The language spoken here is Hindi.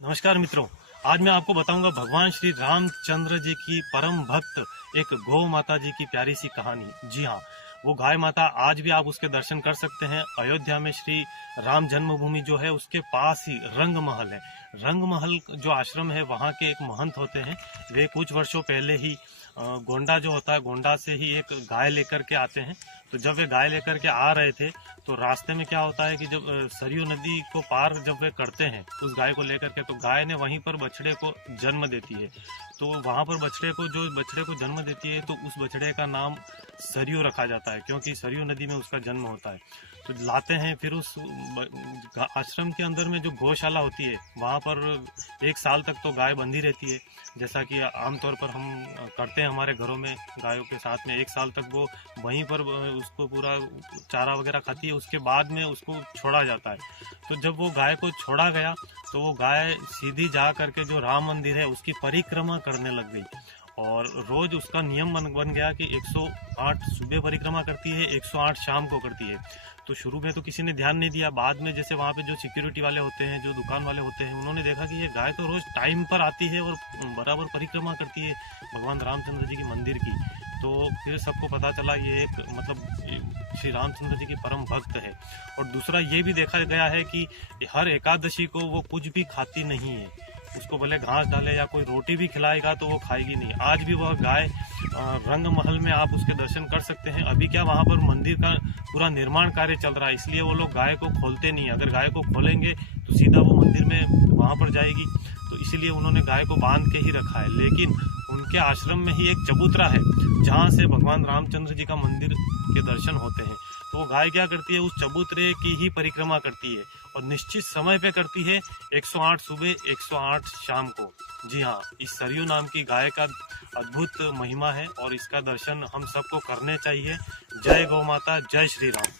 नमस्कार मित्रों। आज मैं आपको बताऊंगा भगवान श्री रामचंद्र जी की परम भक्त एक गौ माता जी की प्यारी सी कहानी। जी हाँ, वो गाय माता आज भी आप उसके दर्शन कर सकते हैं। अयोध्या में श्री राम जन्मभूमि जो है उसके पास ही रंग महल है। रंग महल जो आश्रम है वहाँ के एक महंत होते हैं। वे कुछ वर्षों पहले ही गोंडा जो होता है, गोंडा से ही एक गाय लेकर के आते हैं। तो जब वे गाय लेकर के आ रहे थे तो रास्ते में क्या होता है कि जब सरयू नदी को पार जब वे करते हैं उस गाय को लेकर के, तो गाय ने वहीं पर बछड़े को जन्म देती है। तो वहां पर बछड़े को जन्म देती है तो उस बछड़े का नाम सरयू रखा जाता है, क्योंकि सरयू नदी में उसका जन्म होता है। तो लाते हैं, फिर उस आश्रम के अंदर में जो गौशाला होती है वहां पर 1 साल तक तो गाय बंधी रहती है, जैसा कि आमतौर पर हम करते हैं हमारे घरों में। गायों के साथ में 1 साल तक वो वहीं पर उसको पूरा चारा वगैरह खाती है। उसके बाद में उसको छोड़ा जाता है। तो जब वो गाय को छोड़ा गया तो वो गाय सीधी जा करके जो राम मंदिर है उसकी परिक्रमा करने लग गई। और रोज उसका नियम बन गया कि 108 सुबह परिक्रमा करती है, 108 शाम को करती है। तो शुरू में तो किसी ने ध्यान नहीं दिया। बाद में जैसे वहाँ पे जो सिक्योरिटी वाले होते हैं, जो दुकान वाले होते हैं, उन्होंने देखा कि ये गाय तो रोज टाइम पर आती है और बराबर परिक्रमा करती है भगवान रामचंद्र जी की मंदिर की। तो फिर सबको पता चला ये एक श्री रामचंद्र जी की परम भक्त है। और दूसरा ये भी देखा गया है कि हर एकादशी को वो कुछ भी खाती नहीं है। उसको भले घास डाले या कोई रोटी भी खिलाएगा तो वो खाएगी नहीं। आज भी वह गाय रंग महल में आप उसके दर्शन कर सकते हैं। अभी क्या वहाँ पर मंदिर का पूरा निर्माण कार्य चल रहा है, इसलिए वो लोग गाय को खोलते नहीं। अगर गाय को खोलेंगे तो सीधा वो मंदिर में वहाँ पर जाएगी, तो इसीलिए उन्होंने गाय को बांध के ही रखा है। लेकिन उनके आश्रम में ही एक चबूतरा है जहाँ से भगवान रामचंद्र जी का मंदिर के दर्शन होते हैं। तो वो गाय क्या करती है, उस चबूतरे की ही परिक्रमा करती है और निश्चित समय पे करती है, 108 सुबह 108 शाम को। जी हाँ, इस सरयू नाम की गाय का अद्भुत महिमा है और इसका दर्शन हम सबको करने चाहिए। जय गौ माता, जय श्री राम।